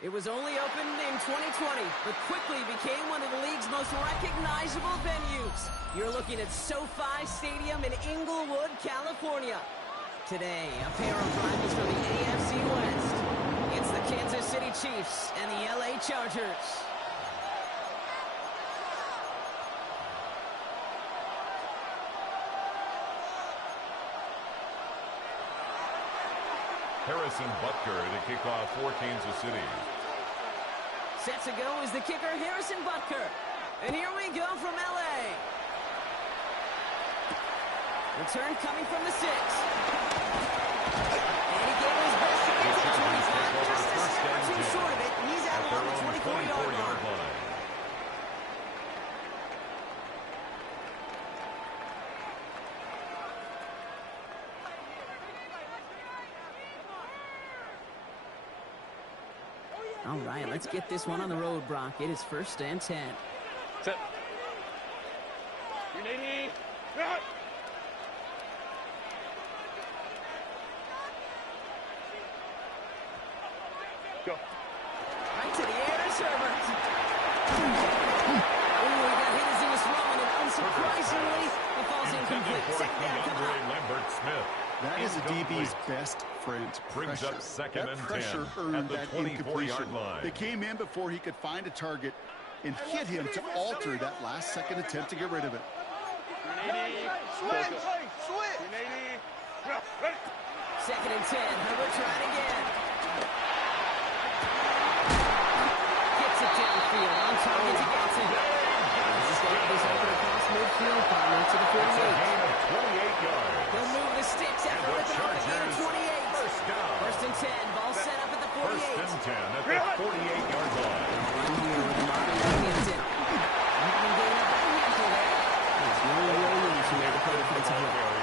It was only opened in 2020, but quickly became one of the league's most recognizable venues. You're looking at SoFi Stadium in Inglewood, California. Today, a pair of rivals from the AFC West. It's the Kansas City Chiefs and the LA Chargers. Harrison Butker to kick off for Kansas City. Set to go is the kicker, Harrison Butker. And here we go from LA. Return coming from the 6. And he gave his best to get to the 25, just a step or two short of it. He's out along the 24-yard line. All right, let's get this one on the road, Brock. It is 1st and 10. Set. Unity. Go. Right to the air is Herbert. Oh, he got hit as he was throwing, and unsurprisingly, it falls incomplete. Second down, come on. Lambert Smith. That is a DB's best friend, Brings pressure. up 2nd that and 10 pressure at earned the that 24-yard incompletion. line. They came in before he could find a target and hit him to alter that last-second attempt to get rid of it. Second and 10. Herbert trying again. Gets it downfield. On target to Gadsden. This guy is open across midfield, finally to the 48. It's a gain of 28 yards. They'll move the sticks after ripping off the gain of 28. First down. 1st and 10. Ball set up at the 48. 1st and 10 at the 48-yard line. Run here with Marvin Williamson. You can gain a handful there. It's Willie Williams who made the play defensive play.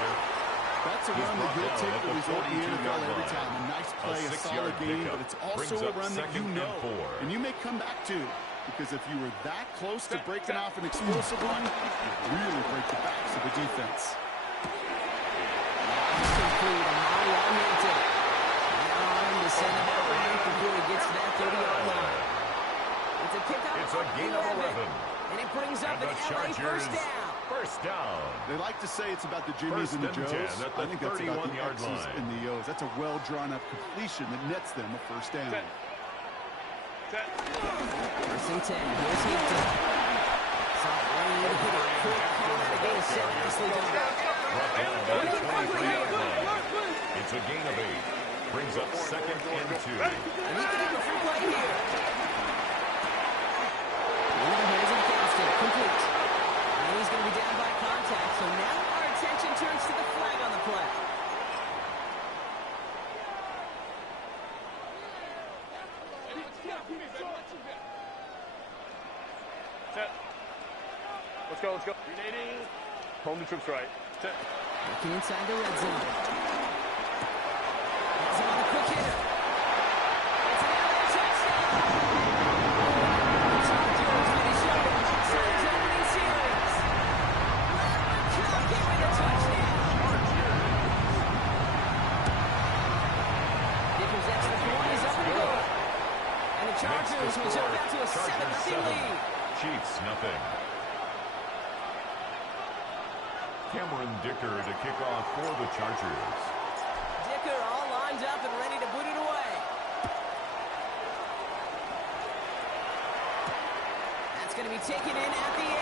That's a run that he'll take the result in the NFL every time. A nice play, a solid game, but it's also a run that you know. And you may come back to, because if you were that close to breaking off an explosive run, you really break the backs of the defense. Complete on Washington. And to send it out right before he gets to that 30-yard line. It's a pickup. It's a gain of 11. And it brings up an LA first down. First down. They like to say it's about the Jimmies and the Joes. I think that's about the X's and the O's. That's a well-drawn-up completion that nets them a first down. 1st and 10. Here's Hampton. Soft lane hit it quick. Call that a gain of 7. Nicely done. It's a gain of 8. Brings up 2nd and 2. And he can have a free play here. Into the hands of Gadsden. Complete. And he's going to be down by contact. So now our attention turns to the flag on the play. Set. Let's go, let's go. Home to trips right. Set. Looking inside the red zone. That's on a quick hitter. It's an LA touchdown. The Chargers with a shot. Surge opening series. Lambert with a touchdown. Dicker's extra point is up and good. And the Chargers will jump out to a 7-0 lead. Chiefs, nothing. Cameron Dicker to kick off for the Chargers. Dicker all lined up and ready to boot it away. That's going to be taken in at the 8.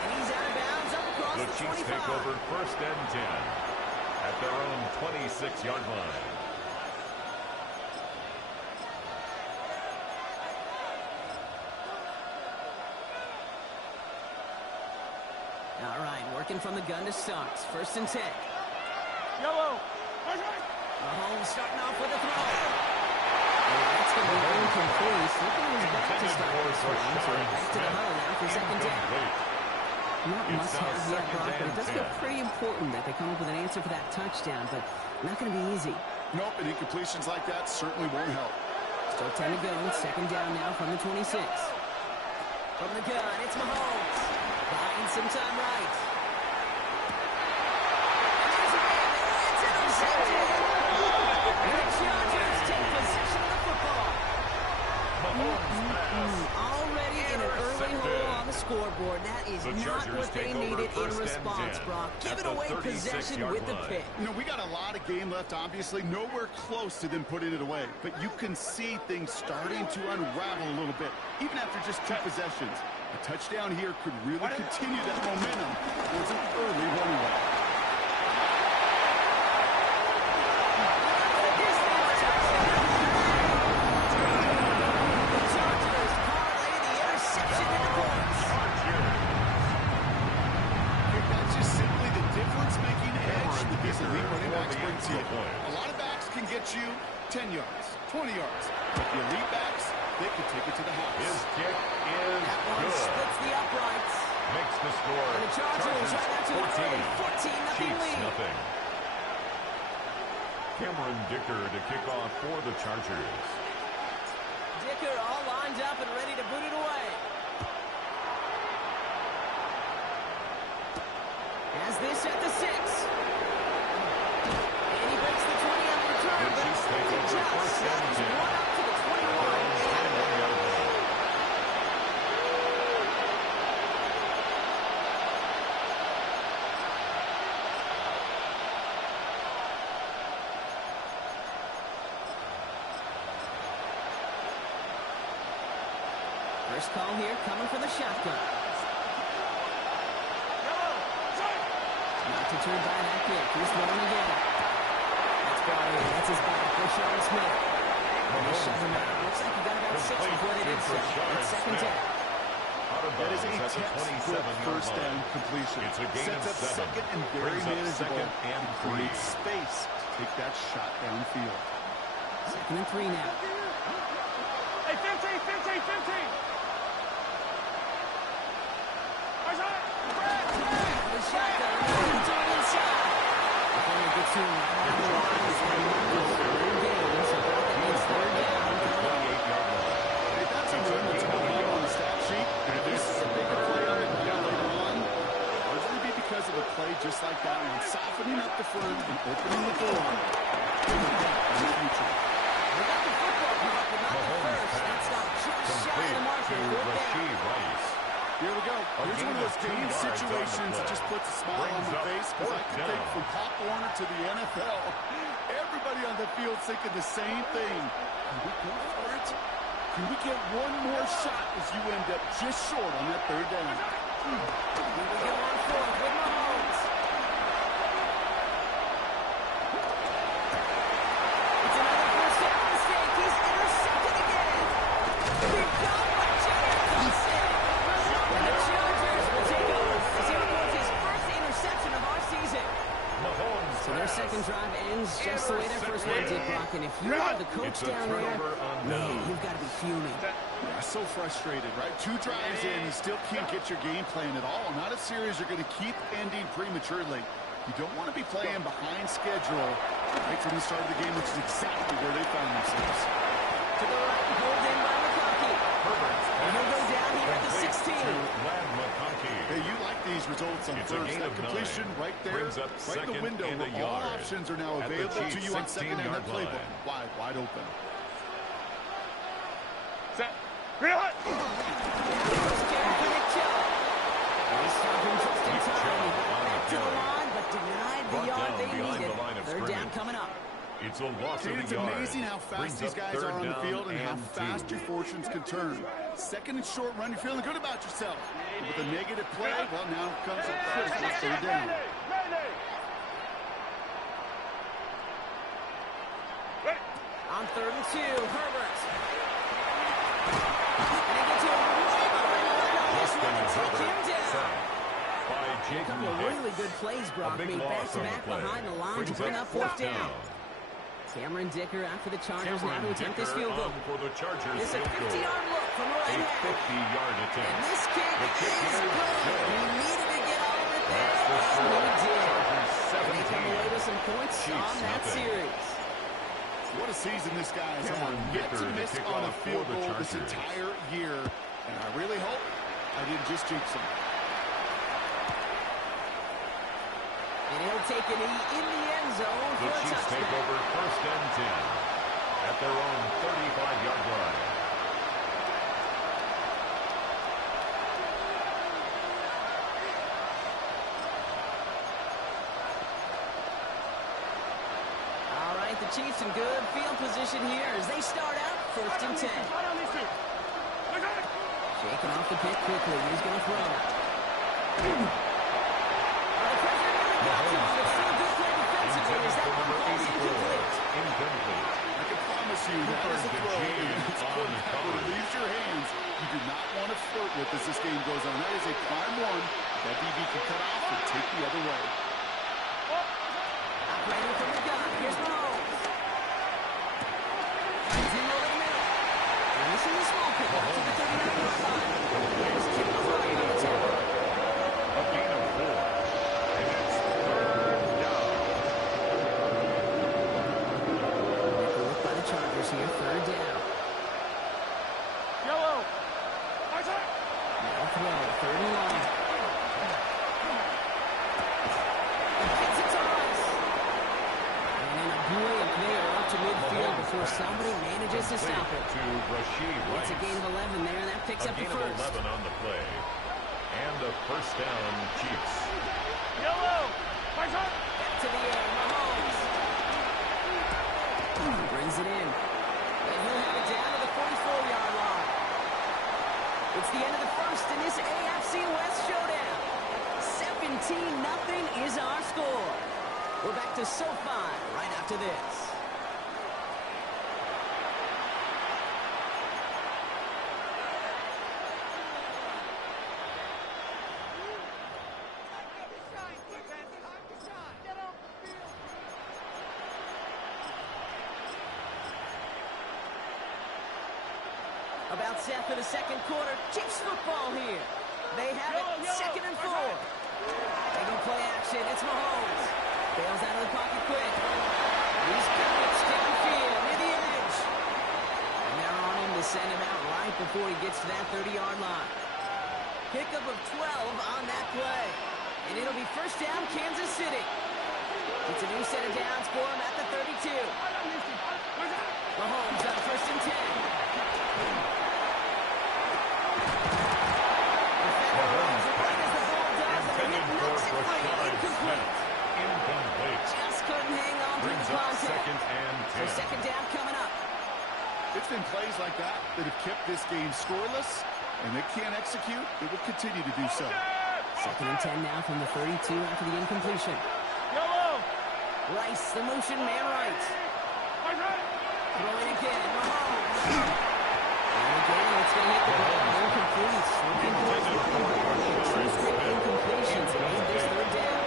And he's out of bounds up across The the Chiefs 25. take over 1st and 10 at their own 26-yard line. All right, working from the gun to start. 1st and 10. Yellow. Mahomes starting off with a throw. And that's going to be incomplete. Looking at his back to start this one. So back to the huddle now for 2nd down. Not must-have yet, Brock, but it does feel pretty important that they come up with an answer for that touchdown, but not going to be easy. Nope, and incompletions like that certainly won't help. Still 10 to go. 2nd down now from the 26. From the gun, it's Mahomes. Buying some time right. And there's a man there. It's intercepted. The Chargers take possession of the football. is not what they needed in response, Brock. Giving away possession with the pick. You know, we got a lot of game left, obviously. Nowhere close to them putting it away. But you can see things starting to unravel a little bit, even after just 2 possessions. A touchdown here could really continue that momentum towards an early runaway. A lot of backs can get you 10 yards, 20 yards. But the elite backs, they can take it to the house. His kick is good. Splits the uprights. Makes the score. And the Chargers right out to 14 lead. Nothing. Cameron Dicker to kick off for the Chargers. Dicker all lined up and ready to boot it away. As this at the 6. First call here coming from the shotgun. Not to turn by that kick. He's throwing again. That's brought in. That's his back for Sean Smith. They shut him out. Looks like he got about 6 before they did so. It's second down. That is a textbook first down completion. Sets up second and very manageable and creates space to take that shot downfield. 2nd and 3 now. Hey, 15. The shotgun. To the inside. If only gets to him on the line, it's going to be third game. So that means third down. 28-yard line. Hey, that's a run that's going to on the stat sheet. And if this is a bigger play on the ground later on, it's going to be because of a play just like that one, softening up the front and opening the door. In the future. We got the football block, but not the first. That's not just shy of the mark. Rasheed Rice. Here we go. Here's one of those game situations that just puts a smile on my face because I can think from Pop Warner to the NFL. Everybody on the field thinking the same thing. Can we go for it? Can we get one more shot as you end up just short on that third down? Here we go on 4th with Mahomes. It's another first down mistake. He's intercepted again. We've got what Jared Wilson. And the Chargers will take over as he records his first interception of our season. So their second drive ends just the way their first one did, Brock. And if you are the coach down there, man, you've got to be fuming. Yeah, so frustrated, right? 2 drives in, you still can't get your game plan at all. Not a series you're going to keep ending prematurely. You don't want to be playing behind schedule right from the start of the game, which is exactly where they found themselves. To the right, pulled in by McConkey. And he'll go down here at the 16. Hey, you like these results on first. That completion right there, right in the window where all options are now available to you on second and that playbook. Wide open. Set. Green light. They stop him just in time. Back to the line, but denied the yard they needed. Third down coming up. It's a loss of It's the yard. amazing how fast these guys are on the field and how fast your fortunes can turn. Second and short run, you're feeling good about yourself. With a negative play, well, now comes a critical third down. On 3rd and 2, Herbert. And they get to him right behind the line on this one and take him down. A couple of really good plays, Brock, made back-to-back behind the line to bring up 4th down. Cameron Dicker out for the Chargers now to attempt this field goal. For the Chargers, it's a 50-yard look from the right half. 50-yard attempt. And this kick is good. He needed to get all of it there, and he did. They come away with some points on that series. What a season this guy has had. Yet to miss on a field goal this entire year. And I really hope I didn't just jinx him. And he'll take a knee in the end zone for a touchdown. The Chiefs take over 1st and 10 at their own 35-yard line. Chiefs in good field position here as they start out 1st and 10. Shaking off the pick quickly. He's going to throw. The pressure never got to him. It's still a good play defensively as that one falls incomplete. I can promise you that is a throw. It's important. When it leaves your hands, you do not want to flirt with as this game goes on. That is a prime one that DB can cut off and take the other way. Operating from the gun. Here's Mahomes. Finds him over the middle. And this is a small pick up to the 39-yard line. That is kicked right on the tackle. A gain of 4. And it's 3rd down. Look by the Chargers here. 3rd down. Yellow. Now throw. 3rd and long. Gets it to Rice. And in a brilliant clear up to midfield before somebody manages to stop it. To Rashid Rice. It's a gain of 11 there, and that picks up the gain first. of 11 on the play. And a 1st down, Chiefs. Yellow. Back to the air. Mahomes. Brings it in. And he'll have it down to the 44-yard line. It's the end of the first in this AFC West showdown. 17-0 is our score. We're back to SoFi right after this. About set for the second quarter. Chiefs football here. They have it 2nd and 4. They go play action. It's Mahomes. Bails out of the pocket quick. He's coverage downfield near the edge. And they're on him to send him out right before he gets to that 30-yard line. Pickup of 12 on that play. And it'll be 1st down, Kansas City. It's a new set of downs for him at the 32. Mahomes on 1st and 10. Incomplete. Just couldn't hang on to the contact. 2nd and 10. So 2nd down coming up. It's been plays like that that have kept this game scoreless, and they can't execute. They will continue to do so. 2nd and 10 now from the 32 after the incompletion. Yellow. Rice, the motion man right. Throwing again, Mahomes. And again, it's going to hit the ball. Incomplete. Looking for his quarterback. 2 straight incompletions made this 3rd down.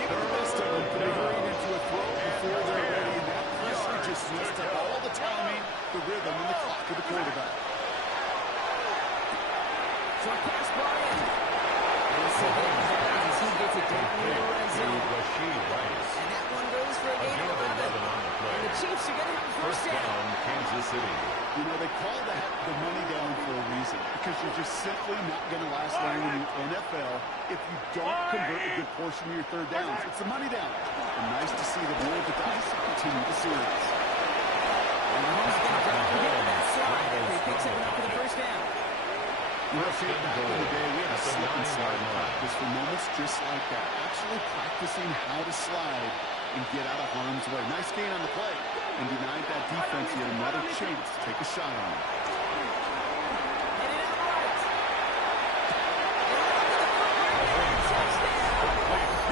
Even the best of them figuring into a throw before they're ready, and that pressure just messed up all the timing, the rhythm, and the clock of the quarterback. Short pass ball in. He'll take it out of bounds as he gets it down in the red zone. Rashid Rice. And that one goes for a gain of 11. On the play. And the Chiefs are going to have a 1st down. Kansas City. You know, they call that the money down for a reason, because you're just simply not going to last long in the NFL if you don't convert a good portion of your 3rd downs. It's the money down. And nice to see the roll of the dice continue the series. And Mahomes going to drop and get that slide. He picks up enough for the 1st down. You know, back in the day, we had a slip and slide in practice for moments just like that. Actually practicing how to slide and get out of harm's way. Nice gain on the play, and denied that defense yet another chance to take a shot on him. Headed out right.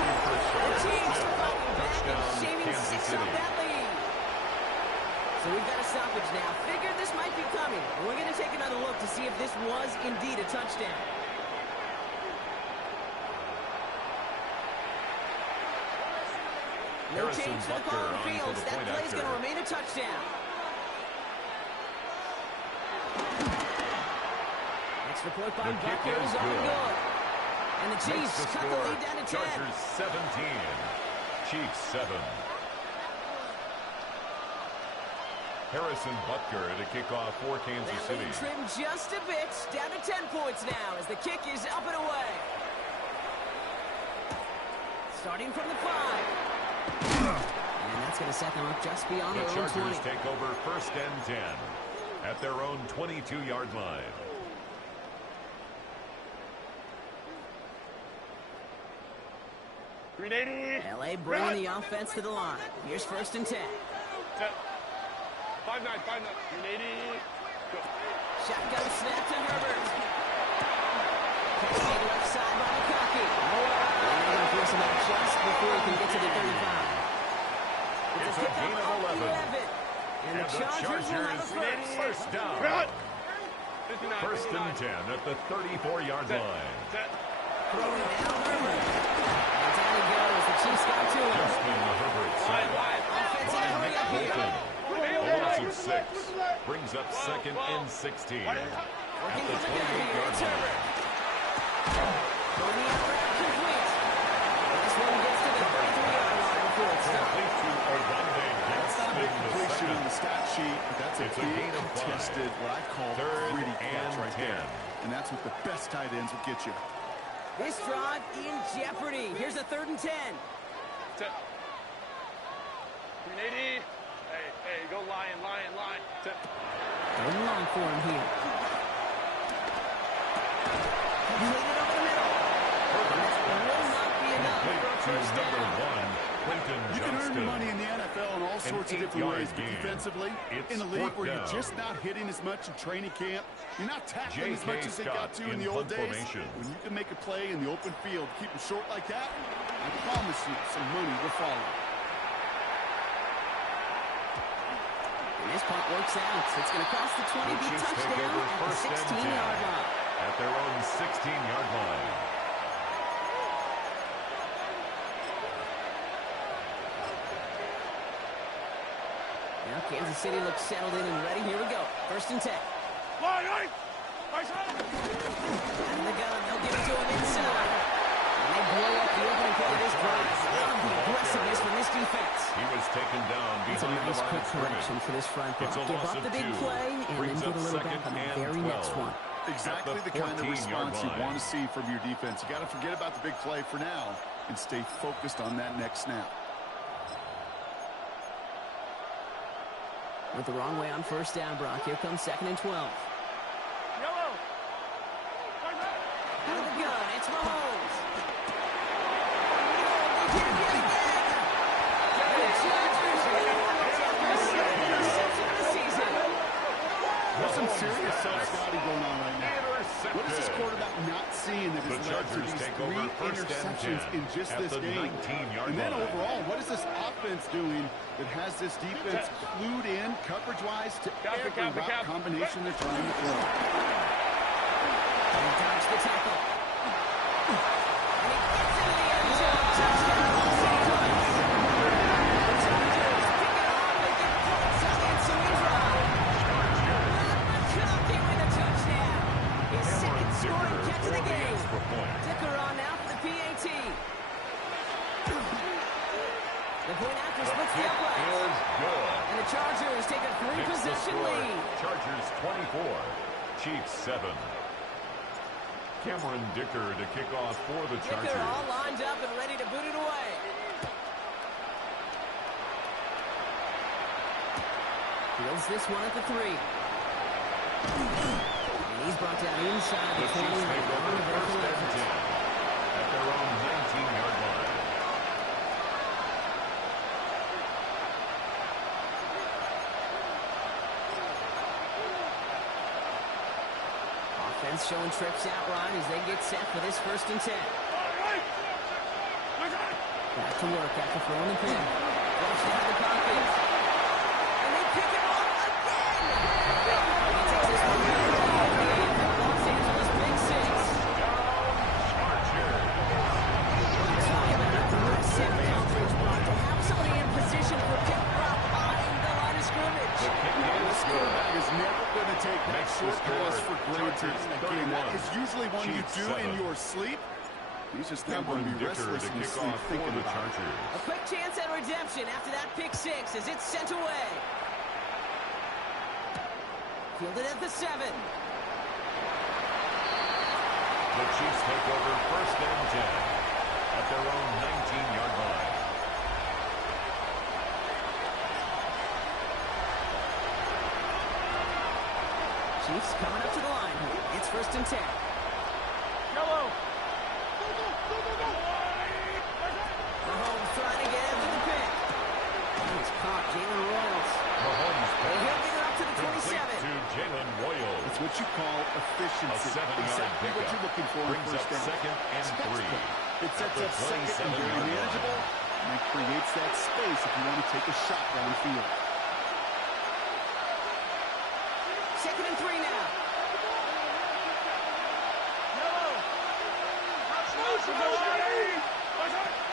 And the Chiefs are fighting back and shaving 6 off that lead. So we've got a stoppage now. Figured this might be coming. We're going to take another look to see if this was indeed a touchdown. No change to the call on the field. That play is going to remain a touchdown. Extra point by Bucker is up and good. And the Chiefs cut the lead down to 10. Chargers 17. Chiefs 7. Harrison Butker to kick off for Kansas City. That lead trimmed just a bit. Down to 10 points now as the kick is up and away. Starting from the 5. And that's going to set them up just beyond their own 20. The Chargers take over 1st and 10 at their own 22-yard line. Green 80. LA bringing the offense to the line. Here's 1st and 10. Set. 5-9, 5-9. 80. Go. Shotgun snap to Herbert. Catch made left side by McConkey. They're going to force him out just before he can get to the 35. It's a gain of 11. And the Chargers will have a first down. 59, First and 10 at the 34-yard line. Set. Throwing down Herbert. And down he goes. The Chiefs got to him. Justin Herbert. Wide. Offensive hurry up here. A loss of 6. Brings up second and 16. At the 28-yard line. Tony out route complete. This one gets to the 33-yard line before it's stopped. Complete to Orlando Gaston the Completion on second. the stat sheet, but that's It's a big gain of 5. contested, what I call Third gritty and catch right 10. there. And that's what the best tight ends will get you. This drive in jeopardy. Here's a 3rd and 10. Set. 380. Hey, go line. Set. Going long for him here. Played it over the middle. That will not be enough for a To first number down. 1, Quentin You can earn Johnston. your money in the NFL in all sorts of different 8-yard ways, but gain. defensively, It's in a league fourth where you're down. just not hitting as much in training camp, you're not tackling as J.K. much as they got Scott to in in the old punt days. formation. When you can make a play in the open field, keep them short like that, I promise you some money will follow. And this punt works out. It's going to cost the 20, The be Chiefs take touchdown over at the first and 16-yard 10 line. at their own 16-yard line. Now Kansas City looks settled in and ready. Here we go. 1st and 10. Line. Out of the gun. They'll give it to him inside. And they blow up the opening play of this drive. Love the aggressiveness from this defense. He was taken down It's a behind the nice line quick of correction scrimmage. for this front It's block. a Give loss up of the big 2. play and then Brings get a up little second back on the and very 12. next one. Exactly At the the kind of 14-yard response you line. want to see from your defense. You got to forget about the big play for now and stay focused on that next snap. Went the wrong way on 1st down, Brock. Here comes 2nd and 12. Yellow. Out of the gun, it's Mahomes. They can't get it again. And the Chargers get it on their second interception of the season. There's some serious self-scouting going on right now. What is this quarterback not seeing that The has led to Chargers these take 3 over first and interceptions 10 in just at this the game? 19-yard And then line. overall, what is this offense doing that has this defense clued in coverage-wise to every route combination they're trying to throw? And he dodged the tackle. And he gets into the end zone. Touchdown, Los Angeles. The Chargers pick it off and get points on the ensuing drive. McConkey with a touchdown. His second scoring catch of the game. Dicker on now for the PAT. The point after splits the uprights. Is good. And the Chargers take a Makes the 3-possession score. lead. Chargers 24, Chiefs 7. Cameron Dicker to kick off for the Dicker Chargers. all lined up and ready to boot it away. Fields this one at the 3. And he's brought down inside The the 20 Chiefs line. take over On the first vertical and 10 effort. at their own 19-yard line. Offense showing trips out right as they get set for this 1st and 10. Back to work after throwing the pin. Flush down the pocket. And they pick it off again. And he takes this one back to the Los Angeles Big Six. Talking about aggressive coverage, Brock, to have somebody in position for pick route behind the line of scrimmage. This quarterback is never going to take that Makes the short pass score. for granted. Chargers Again, that 31. is usually one you Chiefs do 7. in your sleep. He's just not going Cameron to be Dicker restless to in his kick sleep off for thinking the about it. Chargers. A quick chance at redemption after that pick 6 as it's sent away. Fielded at the 7. The Chiefs take over first and 10 at their own 19-yard line. Chiefs coming up to the line. It's 1st and 10. Yellow. Mahomes trying to get after the pick. He's caught Jalen Royals. what you call efficiency. Exactly what you're looking for in first down. Second and 3. It sets up second and very manageable, and it creates that space if you want to take a shot downfield. Second and 3 now.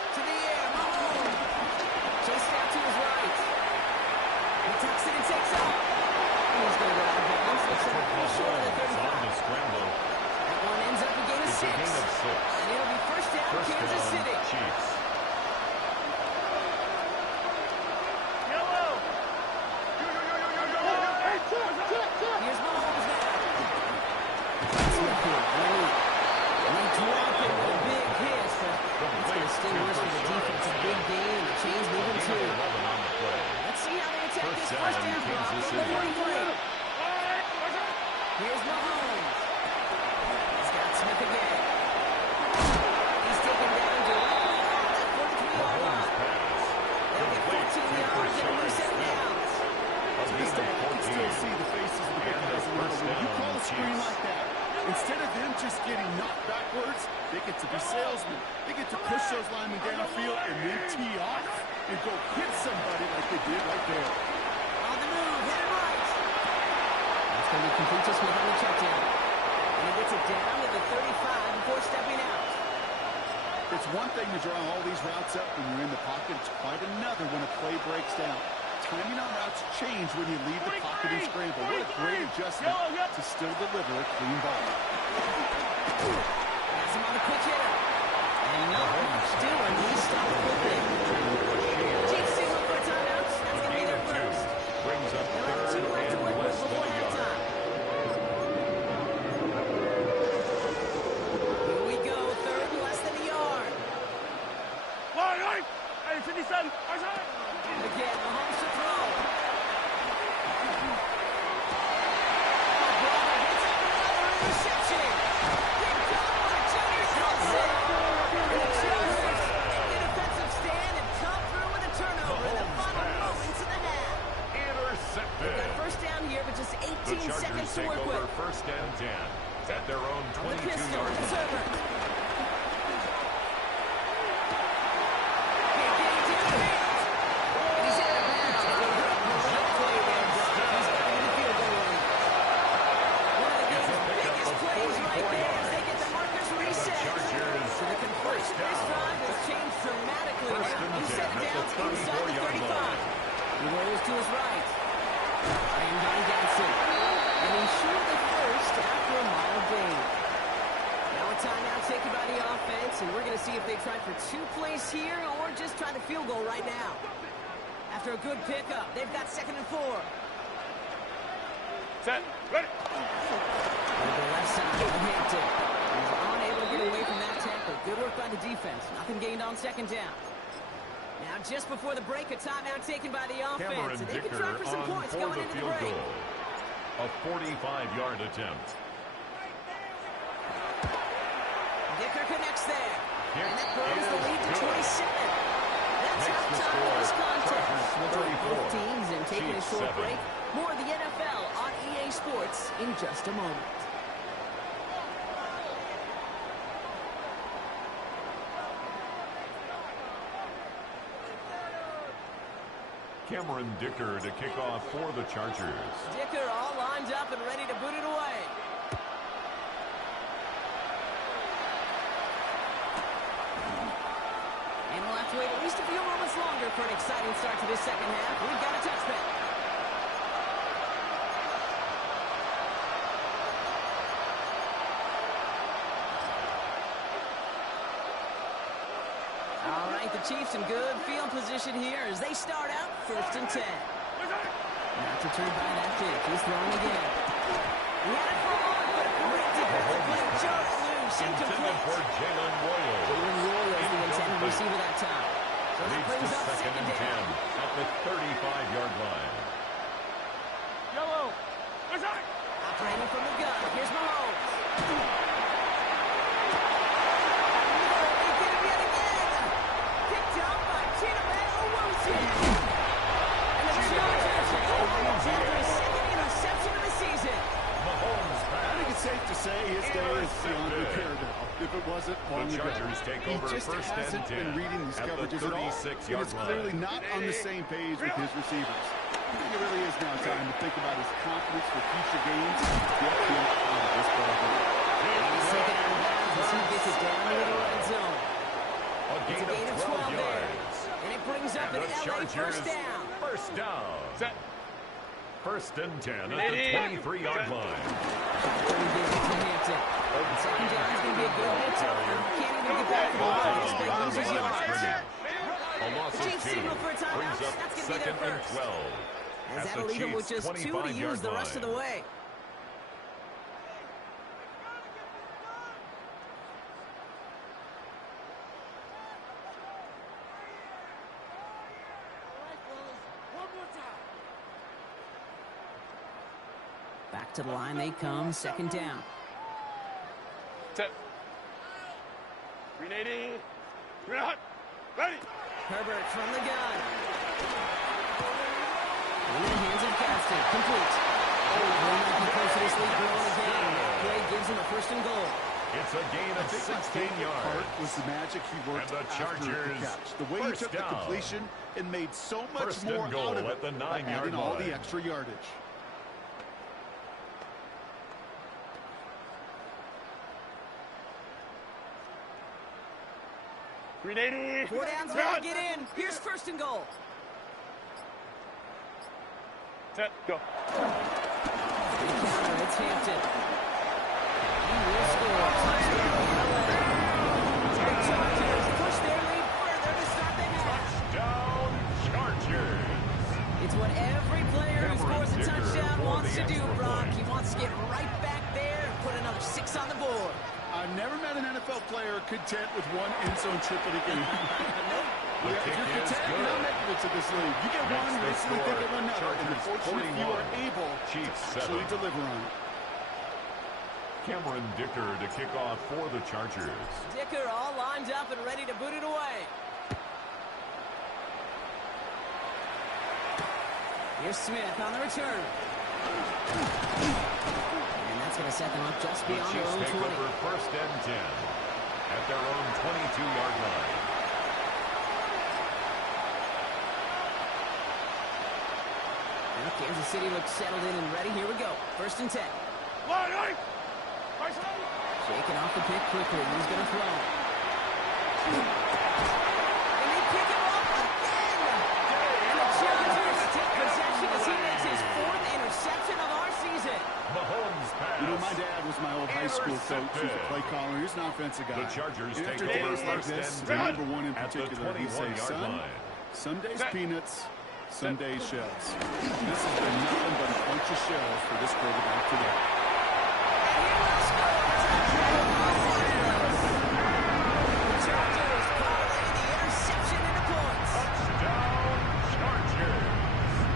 To the air, Mahomes. Chased out to his right. He tucks it and takes off. He's going to go out of bounds. Looks like a little short of the 35. That one ends up a gain of 6. And it'll be first down, Kansas City. Chiefs. Here's Mahomes now. They drop it with a big hit. It's going to sting worse for the defense. A big gain. The chain's moving too. Let's see how they attack this first down block. Here's Mahomes. He's got Smith again. He's taken down directly at that 43-yard line. They'll get 14 yards and lose 7 downs. You can still see the faces of the big guys in the middle. When you call a screen like that, instead of them just getting knocked backwards, they get to be salesmen. They get to push those linemen downfield and then tee off and go hit somebody like they did right there. On the move, hit it right. That's going to be complete to Smith on the check down. And he gets it down to the 35 before stepping out. It's one thing to draw all these routes up when you're in the pocket. It's quite another when a play breaks down. Timing on routes change when you leave the pocket and scramble. What a great adjustment to still deliver a clean ball. Has him on a quick hitter. And Mahomes still unleashed on the quick hit. Chiefs signal for a timeout. That's going to be their first. Brings up They'll have 2 left to work with before halftime. Here we go. Third, less than a yard. Hey, 57. Again, Mahomes to throw. Interception. Here comes Junior Nelson. And the Chargers take the defensive stand and come through with a turnover in the final moments of the half. Intercepted. They've got first down here, but just 18 seconds to work with. First and 10 at their own 22-yard line. To his right. And Don Gadsden. And he's sure the first after a mild gain. Now a timeout taken by the offense, and we're going to see if they try for 2 plays here or just try the field goal right now. After a good pickup, they've got 2nd and 4. Set. Ready. On the left side, Hampton. He's unable to get away from that tackle. Good work by the defense. Nothing gained on 2nd down. Now, just before the break, a timeout taken by the offense. And they can try for some points going into the break. A 45-yard attempt. Dicker connects there. And that grows the lead to 27. That's halftime of this contest. We'll join both teams in taking a short break. More of the NFL on EA Sports in just a moment. Cameron Dicker to kick off for the Chargers. Dicker all lined up and ready to boot it away. And we'll have to wait at least a few moments longer for an exciting start to this second half. We've got a touchback. All right, the Chiefs in good field position here as they start out 1st and 10. Not deterred by that kick. He's throwing again. He had it for a moment, but a great defensive play. Just loose, incomplete. For Jalen Royals. Jalen Royals, the intended receiver that time. So that brings up 2nd and 10 at the 35-yard line. Yellow. Operating from the gun. Here's Mahomes. stay is beyond repair now. If it wasn't long ago. He just hasn't been reading these coverages at all. And it's clearly not on the same page with his receivers. It really is now time to think about his confidence for future games. Get him out of this ball game. He's taking out of bounds as he gets it down to the red zone. It's a gain of 12 there. And it brings up an LA first down. First down. Set. First and 10 at the 23-yard line. Second down is going to be a good bit tougher. Can't even get back to the line. Just they lose his yards. A loss of 2 brings up second and 12. As that'll leave him with just 2 to use the rest of the way. Back to the line they come, second down. Set. Ready. Herbert from the gun. In the hands of Gaston, complete. Oh, they might be close to this lead growing again. Play gives him a first and goal. It's a gain of 16 yards. Part was the magic he worked after the catch. The way he took the completion and made so much more out of it at the 9-yard line. All the extra yardage. Four downs, gotta get in. Here's first and goal. Set, go. Counter, it's Hampton. He will score. The Chargers push their lead further to start the half. Touchdown, Chargers. It's what every player who scores a touchdown wants to do, Brock. He wants to get right back there and put another 6 on the board. I've never met an NFL player content with one end-zone trip in a game. If you're content, you're not making it to this league. You get one, you instantly think of another, and unfortunately, you are able to actually deliver on it. Cameron Dicker to kick off for the Chargers. Dicker all lined up and ready to boot it away. Here's Smith on the return. That's going to set them up just beyond their own 20. Over first and 10 at their own 22-yard line. Now Kansas City looks settled in and ready. Here we go. First and 10. Shaking off the pick quickly. He's going to throw. And they pick him up again. And the Chargers take possession as he makes his 4th interception of our season. Mahomes pass. You know, my dad was my old high school coach. He was a play caller. He was an offensive guy. The Chargers take after over days like this, remember one in particular. He'd say, son, some days peanuts, some days shells. This has been nothing but a bunch of shells for this quarterback today. The Chargers parlay the interception into points. Touchdown, Chargers.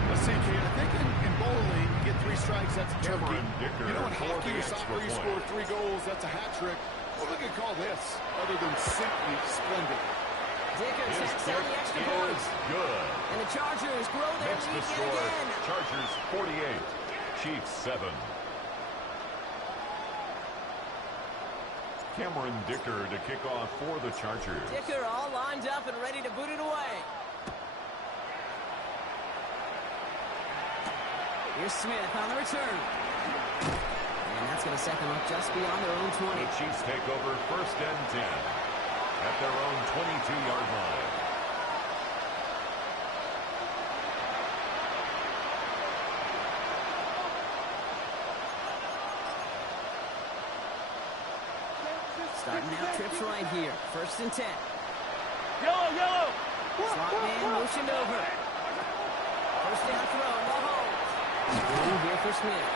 Let's see, Kate. I think in bowling, you get 3 strikes, that's a turkey. You know, in hockey or soccer, you score 3 goals, that's a hat trick. What we could call this, other than simply splendid? Dicker sets down the extra points. Good. And the Chargers grow their Makes lead the yet score. again. Chargers 48, Chiefs 7. Cameron Dicker to kick off for the Chargers. Dicker all lined up and ready to boot it away. Here's Smith on the return. And that's going to set them up just beyond their own 20. The Chiefs take over first and 10 at their own 22-yard line. Starting out trips right here. First and 10. Yellow. Slot man motioned over. First down throw. Mahomes. Screen here for Smith.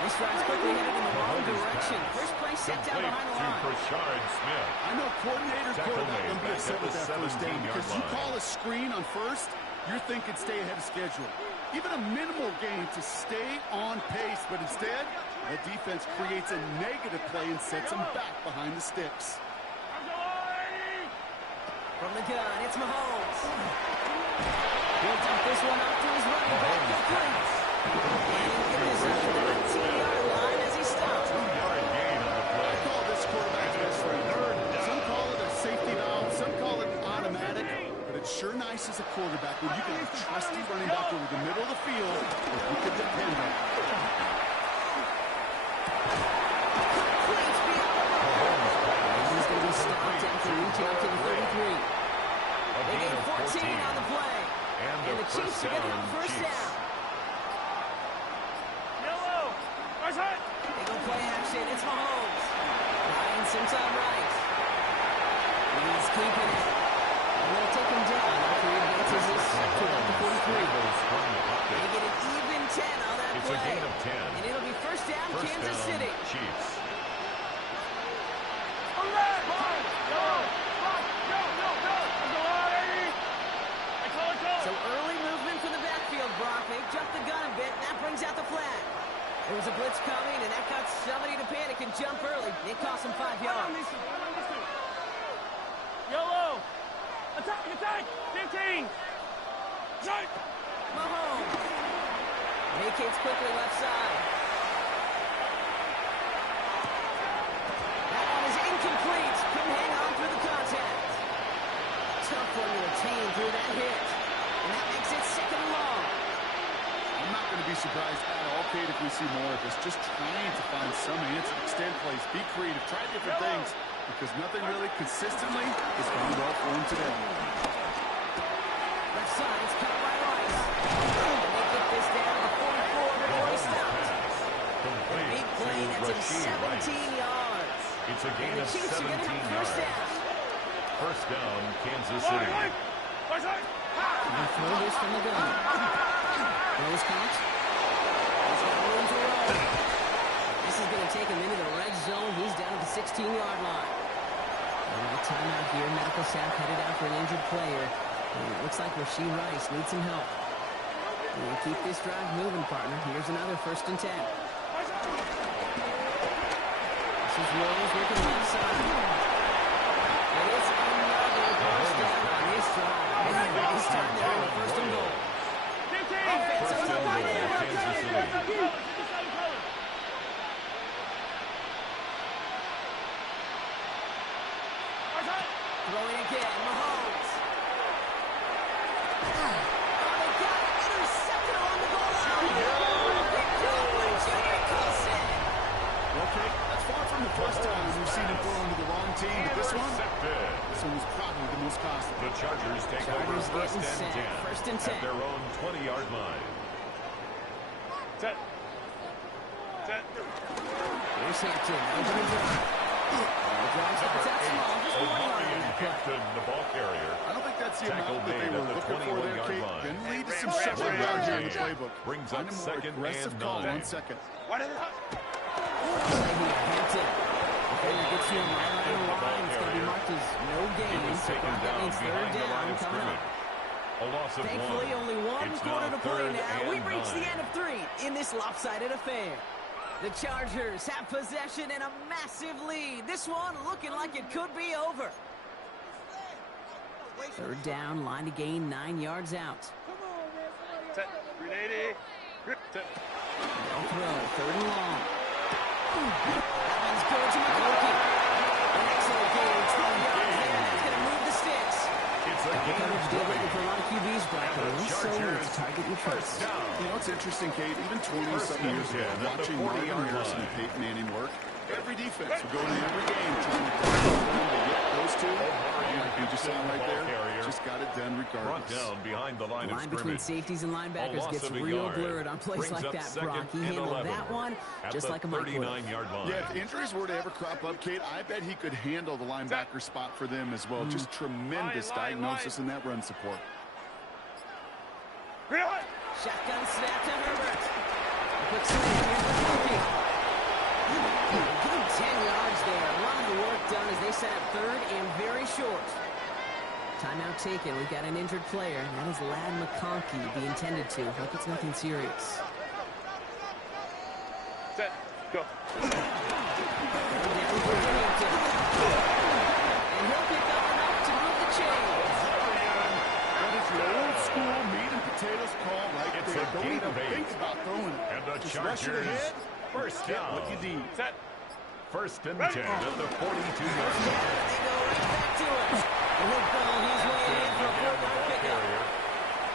Nice drives quickly headed in the wrong direction. First play set down behind the line. I know coordinators quarterback going to be upset with that first down because you call a screen on first, you're thinking stay ahead of schedule. Even a minimal gain to stay on pace, but instead, the defense creates a negative play and sets them back behind the sticks. From the gun, it's Mahomes. He'll dump this one up to his running back, complete. And it is at the 19-yard line as he stops. 2-yard gain on the play. They go play action. It's Mahomes. Ryan sends on right. He's keeping it. And they'll take him down after he advances this to about the 43. They get an even 10 on that play. It's a gain of 10. And it'll be first down, Kansas City. Chiefs. So early movement from the backfield, Brock. They jumped the gun a bit, and that brings out the flag. There was a blitz coming, and that got somebody to panic and jump early. It cost them 5 yards. Yellow! Attack! 15! Mahomes vacates quickly left side. That one is incomplete. Couldn't hang on through the contact. Tough one to retain through that hit. And that makes it second and long. I'm not going to be surprised at all, Kate, if we see more of this. Just trying to find some answer, extend plays, be creative, try different things, because nothing really consistently is going well for him today. Left side, it's cut by Rice. And they get this down to the 44 before he stopped. Big play, that's him 17 yards. It's a gain And the of Chiefs 17 are going to have first yards. down. First down, Kansas City. And throw this from the gun. Rose count. He's got room to roll. This is going to take him into the red zone. He's down at the 16-yard line. All right, timeout here. Medical staff headed out for an injured player. And it looks like Rashee Rice needs some help. And keep this drive moving, partner. Here's another 1st and 10. This is Rose looking left side. And it's another first down on this drive. And this time they're in the 1st and goal. Offense on the line there. Kansas City. Throwing again, Mahomes. Oh, they got it. Intercepted along the goal line. Big play by Junior Colson. Okay, that's far from the first time we've seen him throw into the wrong team, but this one was probably the most costly. The Chargers take over first and 10. First and 10. At their own 20-yard line. Set. Here's Hampton. Over the drive. The drive starts out small. Just 1 yard on that play. Hampton, the ball carrier. I don't think that's the Tackle amount that they made were at the looking for there, 21-yard Kate. line. Didn't lead to some shuffling around here in the playbook. Brings Find up a more second aggressive and call 9. 1 second. Play here, Hampton. Defender gets you on right on the line. It's going to be marked as no gain. So that means 3rd down coming up. A loss of Thankfully, 1. only one It's quarter now to play 3rd now. and We've reached 9. the end of 3 in this lopsided affair. The Chargers have possession and a massive lead. This one looking like it could be over. 3rd down, line to gain 9 yards out. Set. 380. Set. They'll throw, 3rd and long. That one's good to McConkey. An excellent gain, 12 yards there. That's going to move the sticks. It's a The gain coverage of did 3. looking for a lot of QBs, Brock. And the So Chargers it's target your first trust. down. You know, it's interesting, Kate, even 20-something and years ago, 10 at the watching Marvin 40-yard Harrison line. and Peyton Manning work, every defense would go into every game trying to down them, but yet those two, like you just saw right there, just got it done Brought regardless. down behind the line The of line between scrimmage. safeties and A linebackers loss gets of a real yard. blurred on plays Brings like up that, second Brock. He and handled 11 that one at just the like a microwave. 39-yard line. Yeah, if injuries were to ever crop up, Kate, I bet he could handle the linebacker spot for them as well. Just tremendous diagnosis in that run support. Shotgun snap to Herbert. A quick slant. Here's McConkey. Give him 10 yards there. A lot of the work done as they set up 3rd and very short. Timeout taken. We've got an injured player. And that is Ladd McConkey, the intended to. Hope it's nothing serious. Set. Go. Down for Hampton. And he'll pick up enough to move the chains. That is the old school meat and potatoes call right It's there. a Don't gain even of 8. think about throwing it. And the Just rush it Chargers ahead. first Get down. what you need. Set. First and 10 at the 42-yard They line. go right back to it. And he'll ball his way in for a 4-yard pickup.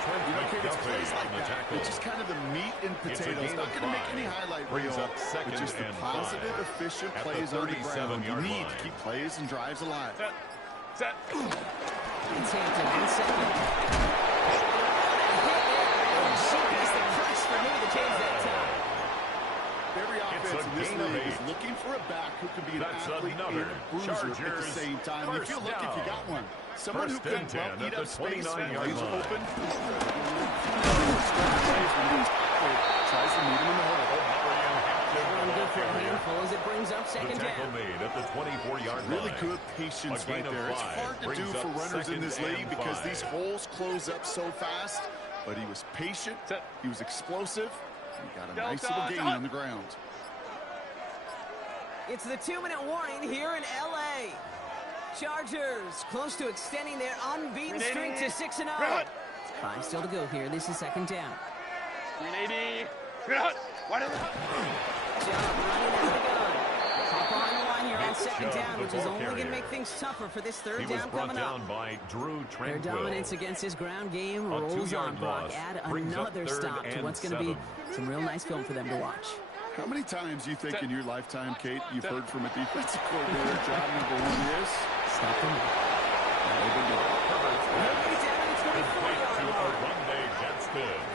You know, Kate, it's plays like on the that. tackle. It's just kind of the meat and It's a potatoes. gain Not of going to make 5. any highlight Brings reel, up second but just the and positive, 5 efficient at the plays on the ground. You 37-yard need to line. keep plays and drives alive. Set. Set. It's Hampton in second. She gets the press for moving the chains that time. Every offense in this league is looking for a back who can be an athlete and a bruiser at the same time. And you feel lucky if you got one. Someone who can eat up space when lanes are open. Tries to meet him in the hole. Good for a handful as it brings up second down. Made at the 24-yard line. Really good patience right there. It's hard to do for runners in this league because these holes close up so fast. But he was patient. He was explosive. He got a nice little gain on the ground. It's the 2-minute warning here in L.A. Chargers close to extending their unbeaten streak to 6-0. 5 still to go here. This is second down. 380. Job running out of the gun. Hop on the line here on second down, which is only going to make things tougher for this third down coming up. By Drew Their dominance against his ground game rolls on, Brock. Add another stop to what's going to be some real nice film for them to watch. How many times do you think in your lifetime, Kate, you've heard from a defensive coordinator, job number 1 is? Stop them.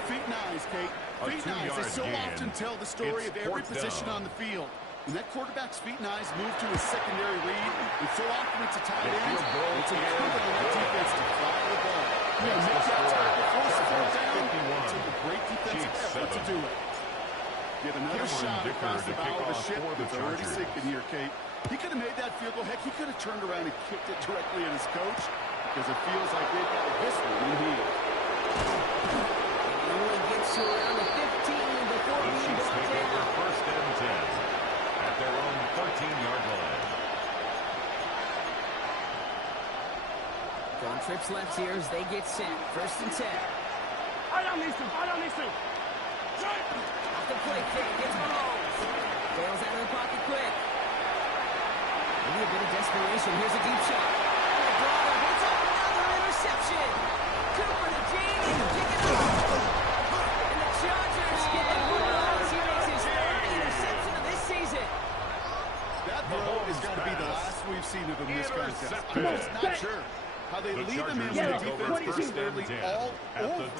Feet nice, Kate. Feet nice. They so often tell the story of every position on the field. When that quarterback's feet nice move to his secondary read, and so often it's a tight end, it's incumbent on that defense to fly the ball. Make that tackle, force the fourth down, and take a great defensive effort to do it. Get another shot across the bow of the ship that's already sinking here, Kate. He could have made that field goal. Heck, he could have turned around and kicked it directly at his coach because it feels like they've got this one in here. He only gets to around the 15 before being brought down. First and 10 at their own 14-yard line. Going trips left here as they get set. First and 10. I don't need to. Off the play fake, gets Mahomes. Bails out of the pocket quick. Maybe a bit of desperation. Here's a deep shot. And a brought up. It's another interception. Cooper to James. Pick it up. And the Chargers get the ball as he makes his third interception of this season. That throw is going to be the last we've seen of him this contest. I'm almost not sure how they leave him in when the defense is literally all over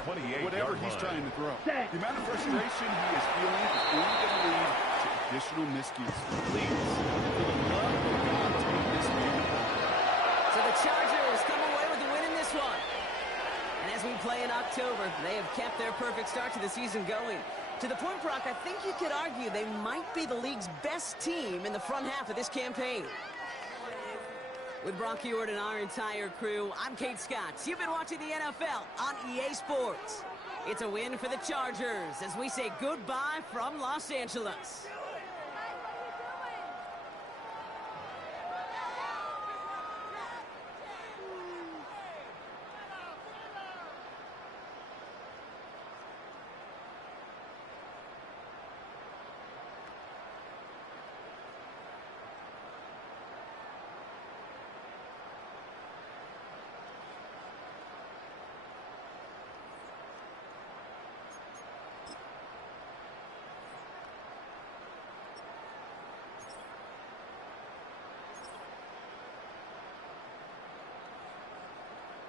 whatever he's trying to throw. The amount of frustration he is feeling is only going to lead to additional miscues. Please, for the love of God, take this man apart. So the Chargers come away with the win in this one. And as we play in October, they have kept their perfect start to the season going. To the point, Brock, I think you could argue they might be the league's best team in the front half of this campaign. With Brock Ewart and our entire crew, I'm Kate Scott. You've been watching the NFL on EA Sports. It's a win for the Chargers as we say goodbye from Los Angeles.